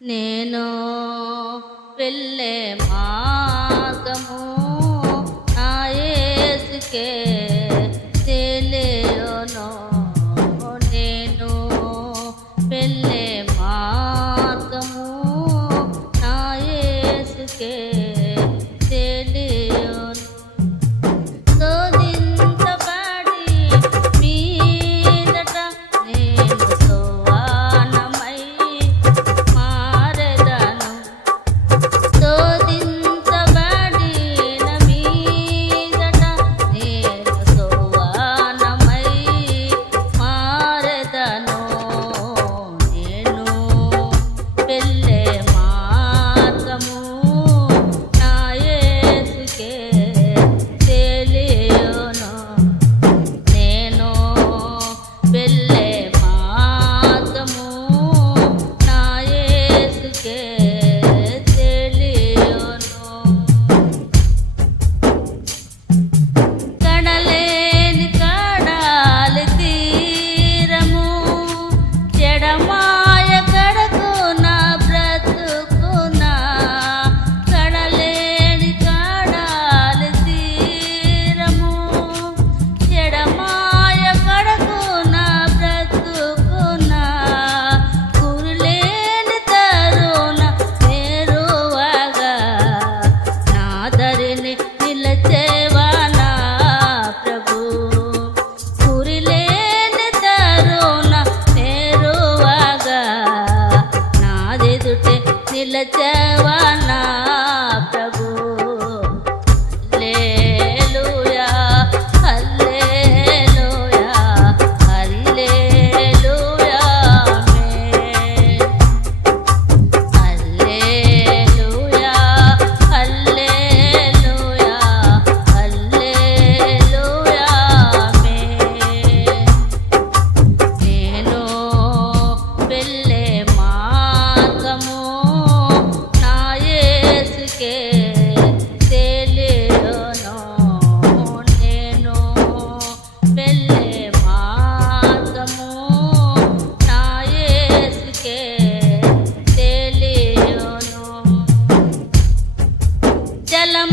నేను వెళ్ళే మా kecewa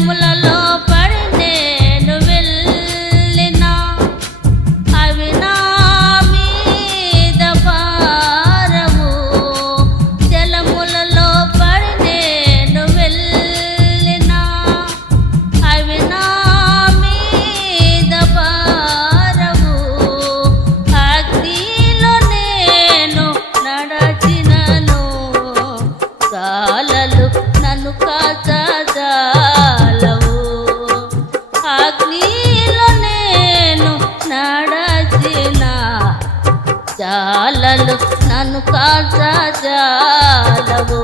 কমলা అగ్నిలో నేను నడచిన జాలలు నన్ను కాచ జాలవో.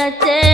like that.